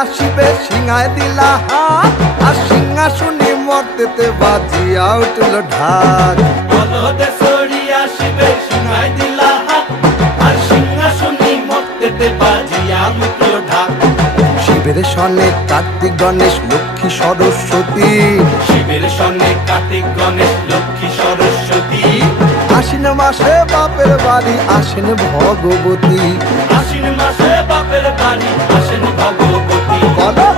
আসিবে সিংহায় দিলা হাত, আর সিংহাসনে মর্তেতে বাজিয়া উঠল ঢাক। বলদে সরি আসিবে সিংহায় দিলা হাত, আর সিংহাসনে মর্তেতে বাজিয়া উঠল ঢাক। শিবের সনে কার্তিক গণেশ লক্ষ্মী সরস্বতী, শিবের সঙ্গে কার্তিক গণেশ লক্ষ্মী সরস্বতী। আশ্বিন মাসে বাপের বাড়ি আসেন ভগবতী। আশ্বিন মাসে বাপের বাড়ি আসেন ভগবতী। বলো